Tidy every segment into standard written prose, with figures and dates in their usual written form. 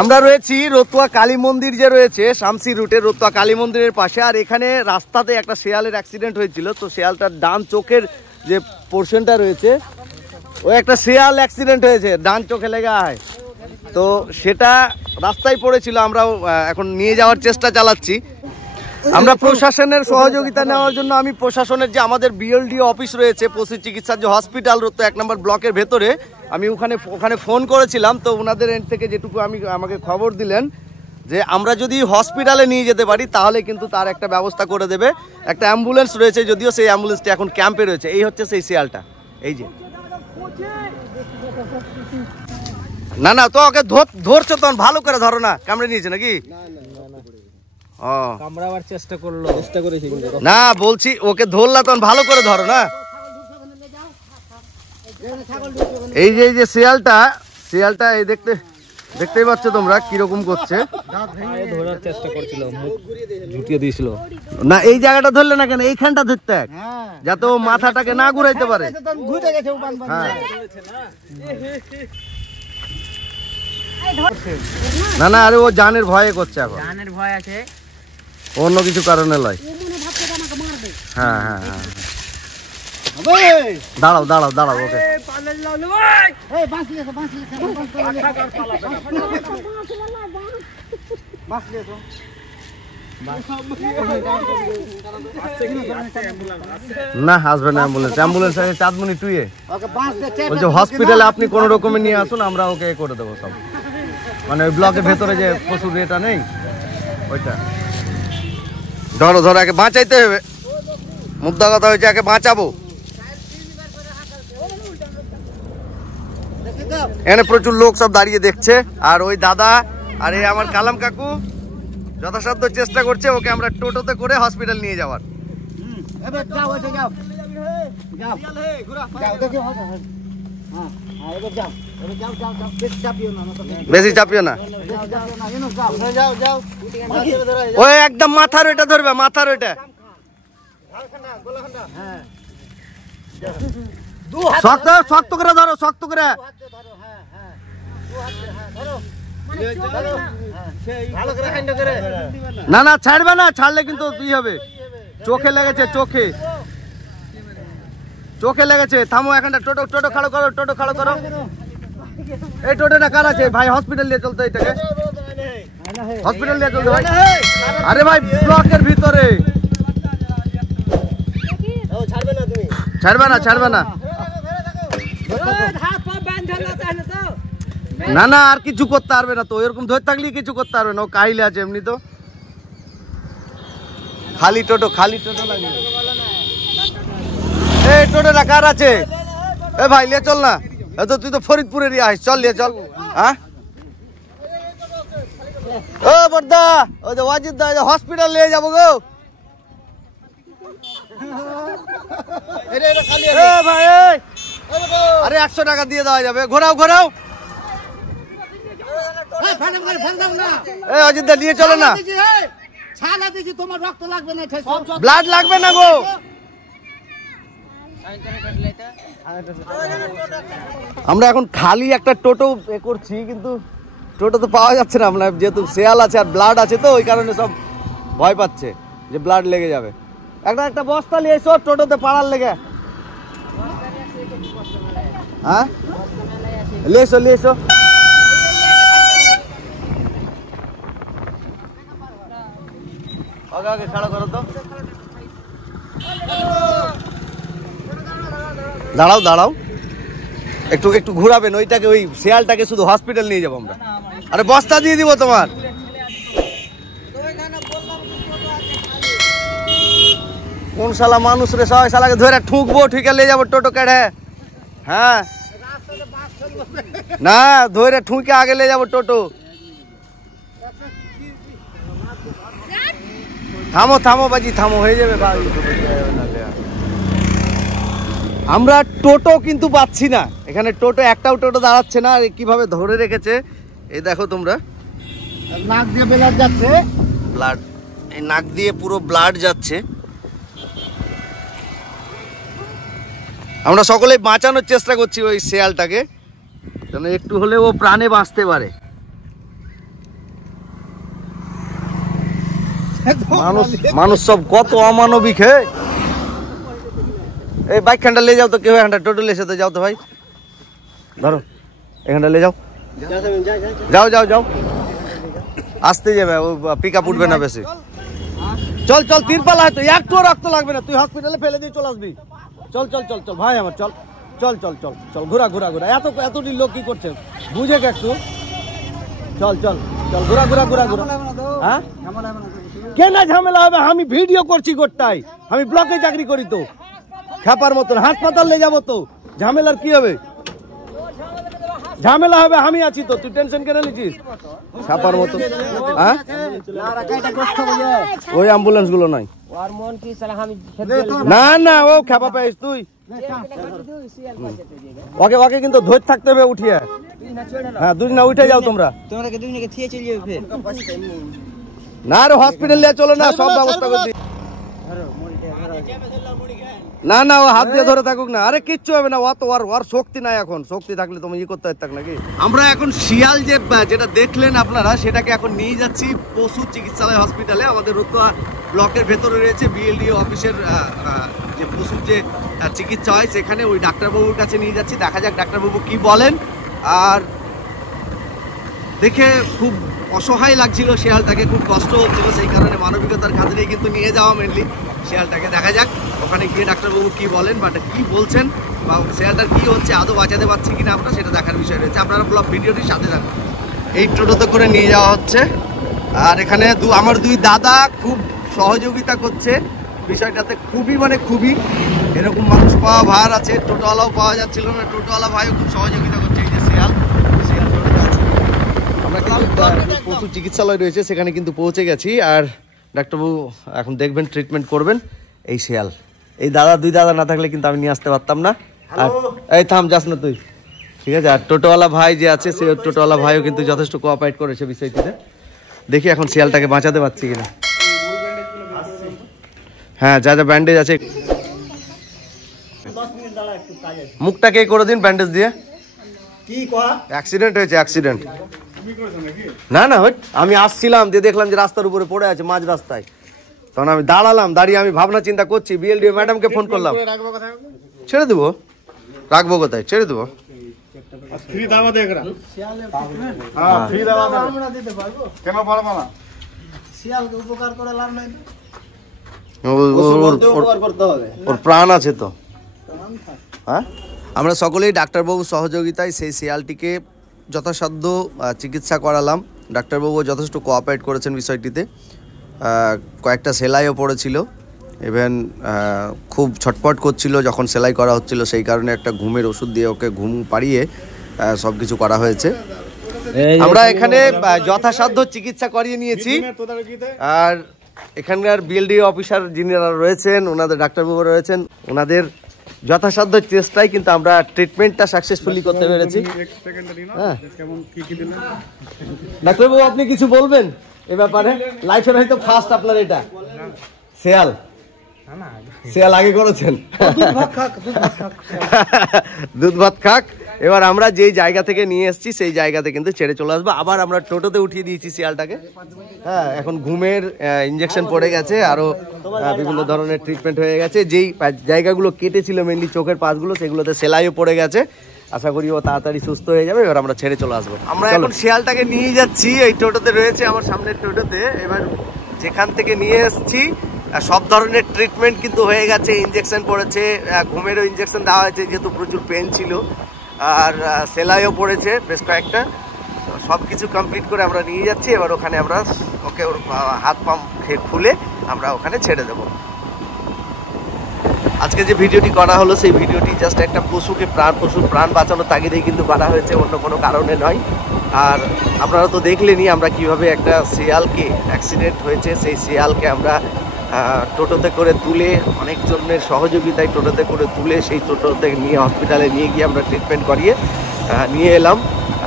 আমরা রয়েছি রতুয়া কালী মন্দির যে রয়েছে শামসি রুটে রতুয়া কালী মন্দিরের পাশে। আর এখানে রাস্তাতে একটা শেয়ালের অ্যাক্সিডেন্ট হয়েছিল, তো শেয়ালটার ডান চোখের যে পোর্শনটা রয়েছে ওই একটা শেয়াল অ্যাক্সিডেন্ট হয়েছে, ডান চোখে লেগে হয়, তো সেটা রাস্তায় পড়েছিল। আমরাও এখন নিয়ে যাওয়ার চেষ্টা চালাচ্ছি। আমরা প্রশাসনের সহযোগিতা নেওয়ার জন্য আমি প্রশাসনের যে আমাদের বিএলডিও অফিস রয়েছে পশু চিকিৎসার যে হসপিটাল রতো 1 নম্বর ব্লকের ভেতরে, আমি ওখানে ফোন করেছিলাম। তো ওনাদের এন্ড থেকে যেটুকু আমাকে খবর দিলেন যে আমরা যদি হসপিটালে নিয়ে যেতে পারি তাহলে কিন্তু তার একটা ব্যবস্থা করে দেবে। একটা অ্যাম্বুলেন্স রয়েছে, যদিও সেই অ্যাম্বুলেন্সটা এখন ক্যাম্পে রয়েছে। এই হচ্ছে সেই শিয়ালটা, এই যে। না না, তো ওকে ধরছো তখন ভালো করে ধরো না, কামড়ে নিয়েছে নাকি? না বলছি ওকে ধরলা তখন ভালো করে ধরো না। এই যে শিয়ালটা এই দেখতেই পাচ্ছ তোমরা কিরকম করছে, ধরার চেষ্টা করছিল, মুখ ঝুঁকিয়ে দিয়েছিল। না এই জায়গাটা ধরলে না কেন, এইখানটা ধরতে যাতে ও মাথাটাকে না ঘুরাইতে পারে। না না, আরে ও জানের ভয়ে করছে, এখন জানের ভয় আছে, অন্য কিছু কারণে লয়। হ্যাঁ হ্যাঁ হ্যাঁ, দাঁড়াও ওকে। না আসবে না অ্যাম্বুলেন্স আছে চাঁদমণি টুয়ে বলছে হসপিটালে আপনি কোন রকমে নিয়ে আসুন, আমরা ওকে করে দেবো সব। মানে ওই ব্লকের ভেতরে যে পশুর এটা নেই ওইটা। ধরো একে বাঁচাইতে হবে, মুদ্রা কথা হয়েছে একে বাঁচাবো। এখানে প্রচুর লোক সব দাঁড়িয়ে দেখছে, আর ওই দাদা আর এই আমার কালাম কাকু যথাসাধ্য চেষ্টা করছে ওকে আমরা টোটোতে করে হসপিটাল নিয়ে যাওয়ার। বেশি চাপিও না, ওই একদম মাথার ওইটা ধরবে, মাথার ওইটা শক্ত করে ধরো, শক্ত করে। না না ছাড়বে না, ছাড়লে কিন্তু কি হবে, চোখে লেগেছে, চোখে লেগেছে। থামো এখানটা, টোটো খাড়ো করো। এই টোটোটা কার আছে ভাই? হসপিটাল নিয়ে চলতো, এটাকে হসপিটাল নিয়ে চলতো ভাই। আরে ভাই ব্লকের ভিতরে ছাড়বে না। না না আর কিছু করতে পারবে না তো, এরকম ধরে থাকলে কিছু করতে পারবে না, ও কাহিলে আছে এমনি। তো খালি টোটো লাগবে। এই টোটোটা কার আছে? এ ভাই লে চল না, তো তুই তো ফরিদপুরের আসিস, চল লে চল। হ্যাঁ ও বর্দা, ওই যে ওয়াজিদ দা হসপিটাল নিয়ে যাবো গো। ভাই আরে 100 টাকা দিয়ে দেওয়া যাবে, ঘোরাও। অজিত দা নিয়ে চলো না, ব্লাড লাগবে না গো। আমরা এখন খালি একটা টোটো করছি, কিন্তু টোটো তো পাওয়া যাচ্ছে না, আমরা যেহেতু শেয়াল আছে আর ব্লাড আছে তো ওই কারণে সব ভয় পাচ্ছে যে ব্লাড লেগে যাবে। একটা বস্তা নিয়ে এসো টোটোতে পাড়ার লেগে। হ্যাঁ লিয়ে এসো। আগে ছাড়া করো তো, দাঁড়াও একটু ঘুরাবেন ওইটাকে, ওই শেয়ালটাকে শুধু হসপিটাল নিয়ে যাবো আমরা। আরে বস্তা দিয়ে দিব তোমার। কোন শালা মানুষ রে, সবাই শালাকে ধরে ঠুকবো, ঠিকা নিয়ে যাবো টোটো কেড়ে। হ্যাঁ না ধরে ঠুকে আগে নিয়ে যাবো টোটো। থামো বাজি থামো, হয়ে যাবে। আমরা টোটো কিন্তু পাচ্ছি না এখানে, একটাও টোটো দাঁড়াচ্ছে না। আর কিভাবে ধরে রেখেছে এই দেখো তোমরা, নাক দিয়ে ব্লাড যাচ্ছে, এই নাক দিয়ে পুরো ব্লাড যাচ্ছে। আমরা সকলেই বাঁচানোর চেষ্টা করছি ওই শেয়ালটাকে, যেন একটু হলে ও প্রাণে বাঁচতে পারে। মানুষ সব কত অমানবিক হে। এই বাইক খানটা ले যাও তো, কেউ এখানটা টোটো এসে তো যাও তো ভাই, ধরো এখানটা ले যাও, যাও যাও যাও, আসতে যাবে, ও পিক আপ উঠবে না বেশি। চল চল, তিরপাল আছে তো, একটু রক্ত লাগবে না, তুই হসপিটালে ফেলে দিয়ে চলে আসবি। চল চল চল চল ভাই আমার, চল চল চল চল চল, ঘোরা ঘোরা ঘোরা, এতটি লোক কি করছে বুঝে একটু, চল চল চল, ঘোরা ঘোরা ঘোরা ঘোরা। হ্যাঁ কেন ঝামেলা হবে, আমি ভিডিও করছি গোটাই, আমি ব্লকে চাকরি করি তো, খেপার মতন হাসপাতাল নিয়ে যাবো তো, ঝামেলার কি হবে, ঝামেলা হবে আমি আছি তো, তুই টেনশন কেন নিচ্ছিস ছাপার মতো। হ্যাঁ ওই অ্যাম্বুলেন্স গুলো নাই, না না ও খেপা পাইস তুই, ওকে ওকে কিন্তু ধৈর্য থাকতে হবে উঠিয়ে। হ্যাঁ দুই না উঠে যাও তোমরা, না রে হসপিটাল নিয়ে চলো না, সব ব্যবস্থা করছি। না না ও হাত দিয়ে ধরে থাকুক না, আরে কিচ্ছু হবে না, ও তো ওর শক্তি নাই এখন, শক্তি থাকলে তুমি করতে পারতাম নাকি। আমরা এখন শিয়াল যেটা দেখলেন আপনারা, সেটাকে এখন নিয়ে যাচ্ছি পশু চিকিৎসালয় হসপিটালে, আমাদের রতুয়া ব্লকের ভেতরে রয়েছে বিএলডিও অফিসের যে পশুর যে চিকিৎসা হয় সেখানে, ওই ডাক্তারবাবুর কাছে নিয়ে যাচ্ছি, দেখা যাক ডাক্তারবাবু কি বলেন। আর দেখে খুব অসহায় লাগছিল শিয়ালটাকে, খুব কষ্ট হচ্ছিল, সেই কারণে মানবিকতার খাতিরেই কিন্তু নিয়ে যাওয়া মেনলি শিয়ালটাকে। দেখা যাক ওখানে গিয়ে ডাক্তারবাবু কি বলেন বা কি বলছেন, বা শিয়ালটার কি হচ্ছে, আদৌ বাঁচাতে পারছি কিনা আমরা, সেটা দেখার বিষয় রয়েছে। আপনারা ভিডিওটির সাথে থাকুন। এই টোটোতে করে নিয়ে যাওয়া হচ্ছে, আর এখানে আমার দুই দাদা খুব সহযোগিতা করছে বিষয়টাতে, খুবই এরকম মানুষ পাওয়া ভার আছে, টোটোওয়ালাও পাওয়া যাচ্ছিল না, টোটোওয়ালা ভাইও খুব সহযোগিতা করছে। এই যে শিয়াল আমরা কিন্তু পশু চিকিৎসালয় রয়েছে সেখানে কিন্তু পৌঁছে গেছি, আর ডাক্তারবাবু এখন দেখবেন, ট্রিটমেন্ট করবেন এই শিয়াল। এই দুই দাদা না থাকলে কিন্তু আমি নিয়ে আসতে পারতাম না। আর এই থাম, যাস না তুই, ঠিক আছে। আর টোটোওয়ালা ভাই যে আছে, সে টোটোওয়ালা ভাইও কিন্তু যথেষ্ট কোঅপারেট করেছে বিষয়টিতে। দেখি এখন শিয়ালটাকে বাঁচাতে পারছি কিনা। হ্যাঁ যা যা ব্যান্ডেজ আছে, মুখটাকে করে দিন ব্যান্ডেজ দিয়ে। অ্যাক্সিডেন্ট হয়েছে, অ্যাক্সিডেন্ট। না না আমি আসছিলাম দিয়ে দেখলাম যে রাস্তার উপরে পড়ে আছে মাঝ রাস্তায়, তখন আমি দাঁড়ালাম, দাঁড়িয়ে আমি ভাবনা চিন্তা করছি, বিএলডিও ম্যাডামকে ফোন করলাম, ছেড়ে দেবো, রাখবো কোথায়, ছেড়ে দেবো। ওর প্রাণ আছে তো। হ্যাঁ আমরা সকলেই ডাক্তারবাবু সহযোগিতায় সেই শিয়ালটিকে যথাসাধ্য চিকিৎসা করালাম। ডাক্তারবাবু যথেষ্ট কোঅপারেট করেছেন বিষয়টিতে, কয়েকটা সেলাইও পড়েছিল, ইভেন খুব ছটপট করছিল যখন সেলাই করা হচ্ছিল, সেই কারণে একটা ঘুমের ওষুধ দিয়ে ওকে ঘুম পাড়িয়ে সব কিছু করা হয়েছে। আমরা এখানে যথাসাধ্য চিকিৎসা করিয়ে নিয়েছি, আর এখানকার বিএলডিও অফিসার যিনারা রয়েছেন, ওনাদের ডাক্তারবাবু রয়েছেন, ওনাদের যথাসাধ্য চেষ্টায় কিন্তু আমরা ট্রিটমেন্টটা সাকসেসফুলি করতে পেরেছি। হ্যাঁ ডাক্তারবাবু আপনি কিছু বলবেন এ ব্যাপারে? লাইফের হয়তো ফার্স্ট আপনার এটা শিয়াল আগে করেছেন, দুধ ভাত খাক। এবার আমরা যেই জায়গা থেকে নিয়ে এসেছি সেই জায়গাতে কিন্তু ছেড়ে চলে আসবো। আবার আমরা টোটোতে উঠিয়ে দিয়েছি শিয়ালটাকে। হ্যাঁ এখন ঘুমের ইঞ্জেকশন পড়ে গেছে, আরো বিভিন্ন ধরনের ট্রিটমেন্ট হয়ে গেছে। যেই জায়গাগুলো কেটেছিল মেনলি চোখের পাশগুলো, সেগুলোতে সেলাইও পড়ে গেছে। আশা করি ও তাড়াতাড়ি সুস্থ হয়ে যাবে। এবার আমরা ছেড়ে চলে আসবো। আমরা এখন শিয়ালটাকে নিয়ে যাচ্ছি, এই টোটোতে রয়েছে আমার সামনের টোটোতে। এবার যেখান থেকে নিয়ে এসেছি সব ধরনের ট্রিটমেন্ট কিন্তু হয়ে গেছে, ইঞ্জেকশন পড়েছে, ঘুমেরও ইঞ্জেকশন দেওয়া হয়েছে যেহেতু প্রচুর পেন ছিল, আর সেলাইও পড়েছে বেশ কয়েকটা। সব কিছু কমপ্লিট করে আমরা নিয়ে যাচ্ছি। এবার ওখানে আমরা ওকে ওর হাত পাম্প খুলে আমরা ওখানে ছেড়ে দেবো। আজকে যে ভিডিওটি করা হলো সেই ভিডিওটি জাস্ট একটা পশুর প্রাণ বাঁচানোর তাগিদেই কিন্তু করা হয়েছে, অন্য কোনো কারণে নয়। আর আপনারা তো দেখলেনই আমরা কিভাবে একটা শিয়ালকে, অ্যাক্সিডেন্ট হয়েছে সেই শিয়ালকে আমরা টোটোতে করে তুলে, অনেকজনের সহযোগিতায় টোটোতে করে তুলে সেই টোটোতে নিয়ে হসপিটালে নিয়ে গিয়ে আমরা ট্রিটমেন্ট করিয়ে নিয়ে এলাম।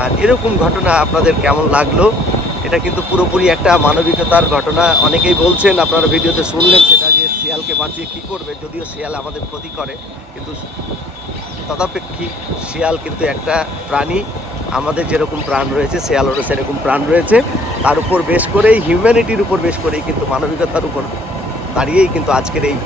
আর এরকম ঘটনা আপনাদের কেমন লাগলো? এটা কিন্তু পুরোপুরি একটা মানবিকতার ঘটনা। অনেকেই বলছেন, আপনারা ভিডিওতে শুনলেন সেটা, যে শিয়ালকে বাঁচিয়ে কী করবে, যদিও শিয়াল আমাদের ক্ষতি করে, কিন্তু তথাপেক্ষিক শিয়াল কিন্তু একটা প্রাণী, আমাদের যেরকম প্রাণ রয়েছে শেয়ালেরও সেরকম প্রাণ রয়েছে, তার উপর বেশ করেই, হিউম্যানিটির উপর বেশ করেই, কিন্তু মানবিকতার উপর দাঁড়িয়েই কিন্তু আজকের এই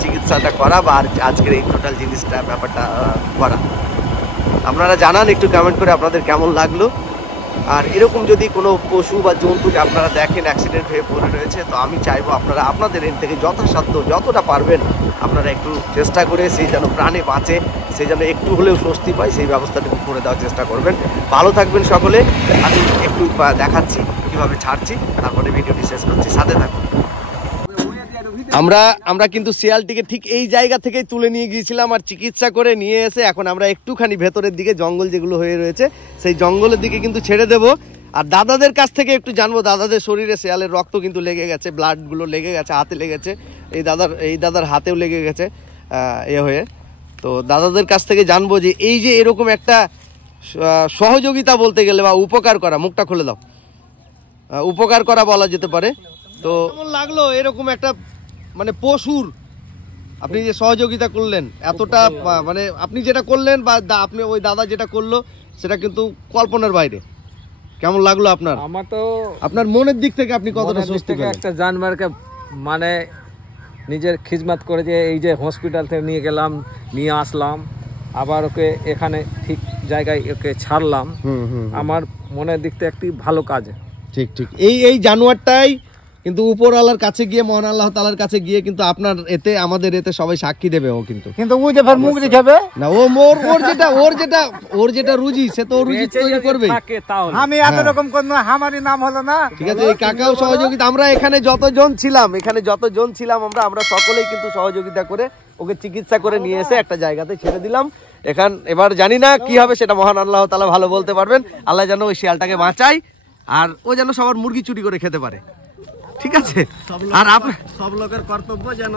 চিকিৎসাটা করা বা আজকের এই টোটাল জিনিসটা ব্যাপারটা করা। আপনারা জানান একটু কমেন্ট করে আপনাদের কেমন লাগলো। আর এরকম যদি কোনো পশু বা জন্তুকে আপনারা দেখেন অ্যাক্সিডেন্ট হয়ে পড়ে রয়েছে, তো আমি চাইবো আপনারা আপনাদের এর থেকে যথাসাধ্য যতটা পারবেন আপনারা একটু চেষ্টা করে সেই যেন প্রাণে বাঁচে, সেই যেন একটু হলেও স্বস্তি পায়, সেই ব্যবস্থাটুকু করে দেওয়ার চেষ্টা করবেন। ভালো থাকবেন সকলে। আমি একটু দেখাচ্ছি কীভাবে ছাড়ছি, তারপরে ভিডিওটি শেষ করছি, সাথে থাকুন। আমরা কিন্তু শিয়ালটিকে ঠিক এই জায়গা থেকেই তুলে নিয়ে গিয়েছিলাম আর চিকিৎসা করে নিয়ে এসে এখন আমরা একটুখানি ভেতরের দিকে, জঙ্গল যেগুলো হয়ে রয়েছে সেই জঙ্গলের দিকে কিন্তু ছেড়ে দেব। আর দাদাদের কাছ থেকে একটু জানবো, দাদাদের শরীরে শিয়ালের রক্ত কিন্তু লেগে গেছে, ব্লাডগুলো লেগে গেছে, হাতে লেগেছে, এই দাদার হাতেও লেগে গেছে হয়ে। তো দাদাদের কাছ থেকে জানবো যে এই যে এরকম একটা সহযোগিতা বলতে গেলে বা উপকার করা, মুখটা খুলে দাও, উপকার করা বলা যেতে পারে। তো কেমন লাগলো এরকম একটা মানে পশুর আপনি যে সহযোগিতা করলেন, এতটা মানে আপনি যেটা করলেন বা আপনি ওই দাদা যেটা করলো সেটা কিন্তু কল্পনার বাইরে। কেমন লাগলো আপনার? আমার তো আপনার মনের দিক থেকে আপনি কতটা স্বস্তি পেলেন? একটা জানবারকে মানে নিজের খিজমত করে যে এই যে হসপিটাল থেকে নিয়ে গেলাম, নিয়ে আসলাম, আবার ওকে এখানে ঠিক জায়গায় ওকে ছাড়লাম, আমার মনের দিক থেকে একটি ভালো কাজ। ঠিক ঠিক এই জানোয়ারটাই কিন্তু উপরওয়ালার কাছে গিয়ে, মহান আল্লাহ তাআলার কাছে গিয়ে কিন্তু আপনার এতে, আমাদের এতে সবাই সাক্ষী দেবে। ও কিন্তু ও যে মুখ দেখাবে না, ওর যেটা রুজি সে তো রুজি তৈরি করবে। আমি এত রকম কোন আমারই নাম হলো না, ঠিক আছে। এই কাকাও সহযোগিতা, আমরা এখানে যতজন ছিলাম আমরা সকলেই কিন্তু সহযোগিতা করে ওকে চিকিৎসা করে নিয়ে এসে একটা জায়গাতে ছেড়ে দিলাম। এবার জানি না কি হবে, সেটা মহান আল্লাহ তাআলা ভালো বলতে পারবেন। আল্লাহ যেন ওই শিয়ালটাকে বাঁচায় আর ও যেন সবার মুরগি চুরি করে খেতে পারে, ঠিক আছে। আর সব লোকের কর্তব্য যেন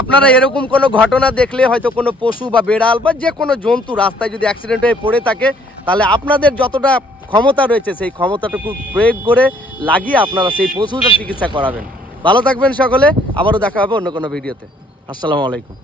আপনারা এরকম কোনো ঘটনা দেখলে, হয়তো কোনো পশু বা বেড়াল বা যে কোনো জন্তু রাস্তায় যদি অ্যাক্সিডেন্ট হয়ে পড়ে থাকে, তাহলে আপনাদের যতটা ক্ষমতা রয়েছে সেই ক্ষমতাটুকু প্রয়োগ করে লাগিয়ে আপনারা সেই পশুটার চিকিৎসা করাবেন। ভালো থাকবেন সকলে, আবারও দেখা হবে অন্য কোনো ভিডিওতে। আসসালামু আলাইকুম।